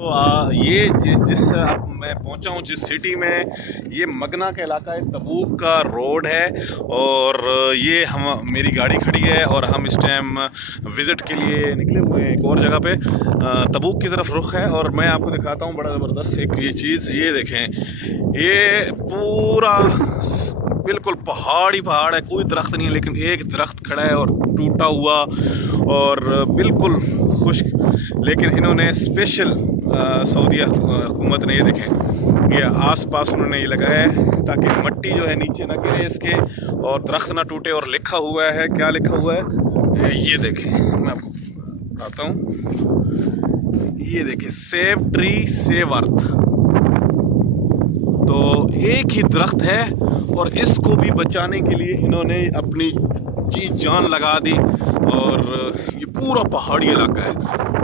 तो ये जिस मैं पहुंचा हूँ जिस सिटी में, ये मगना का इलाका है, तबूक का रोड है। और ये हम मेरी गाड़ी खड़ी है और हम इस टाइम विज़िट के लिए निकले हुए हैं एक और जगह पे। तबूक की तरफ रुख है और मैं आपको दिखाता हूँ बड़ा ज़बरदस्त एक ये चीज़। ये देखें, ये पूरा बिल्कुल पहाड़ है, कोई दरख्त नहीं है, लेकिन एक दरख्त खड़ा है और टूटा हुआ और बिल्कुल खुश्क। लेकिन इन्होंने स्पेशल सऊदी हुकूमत ने, ये देखें, ये आसपास उन्होंने ये लगाया है ताकि मट्टी जो है नीचे ना गिरे इसके और दरख्त ना टूटे। और लिखा हुआ है, क्या लिखा हुआ है ये देखें, मैं आपको बताता हूँ। ये देखें, सेव ट्री सेव अर्थ। तो एक ही दरख्त है और इसको भी बचाने के लिए इन्होंने अपनी जी जान लगा दी। और ये पूरा पहाड़ी इलाका है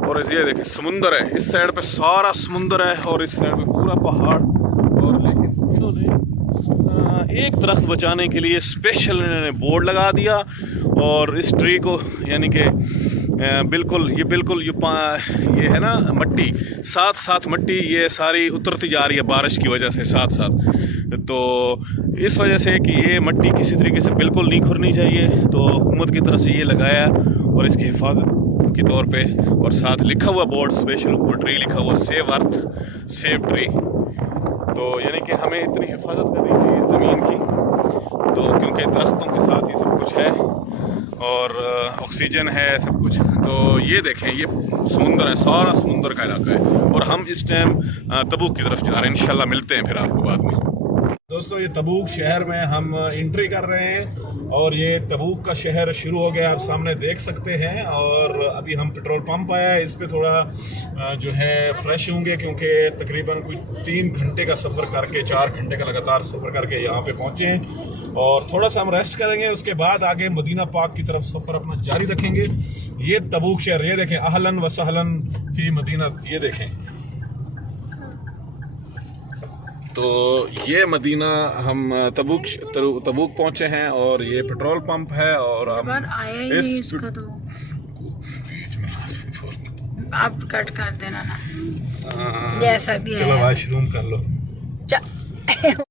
और ये देखिए समुंदर है, इस साइड पे सारा समुंदर है और इस साइड पे पूरा पहाड़। और लेकिन इन्होंने एक दरख्त बचाने के लिए स्पेशल इन्होंने बोर्ड लगा दिया और इस ट्री को, यानी कि बिल्कुल ये है ना मट्टी, साथ मट्टी ये सारी उतरती जा रही है बारिश की वजह से साथ। तो इस वजह से कि ये मट्टी किसी तरीके से बिल्कुल नहीं खुरनी चाहिए, तो हुकूमत की तरफ से ये लगाया और इसकी हिफाजत के तौर पे। और साथ लिखा हुआ बोर्ड स्पेशल, ऊपर ट्री लिखा हुआ सेव अर्थ सेव ट्री। तो यानी कि हमें इतनी हिफाजत करनी चाहिए ज़मीन की, तो क्योंकि दरख्तों के साथ ही सब कुछ है और ऑक्सीजन है सब कुछ। तो ये देखें, ये समुंदर है, सारा समुंदर का इलाका है और हम इस टाइम तबूक की तरफ जा रहे हैं। इंशाल्लाह मिलते हैं फिर आपको बाद में। दोस्तों, ये तबूक शहर में हम एंट्री कर रहे हैं और ये तबूक का शहर शुरू हो गया, आप सामने देख सकते हैं। और अभी हम पेट्रोल पंप आया है, इस पे थोड़ा जो है फ्रेश होंगे क्योंकि तकरीबन कुछ 3 घंटे का सफ़र करके, 4 घंटे का लगातार सफ़र करके यहाँ पे पहुँचे हैं। और थोड़ा सा हम रेस्ट करेंगे, उसके बाद आगे मदीना पाक की तरफ सफ़र अपना जारी रखेंगे। ये तबूक शहर, ये देखें, अहलन व सहलन फी मदीना, ये देखें। तो ये मदीना, हम तबूक पहुंचे हैं और ये पेट्रोल पंप है और हम इसका तो आप कट कर देना ना, जैसा भी है। चलो वाशरूम कर लो।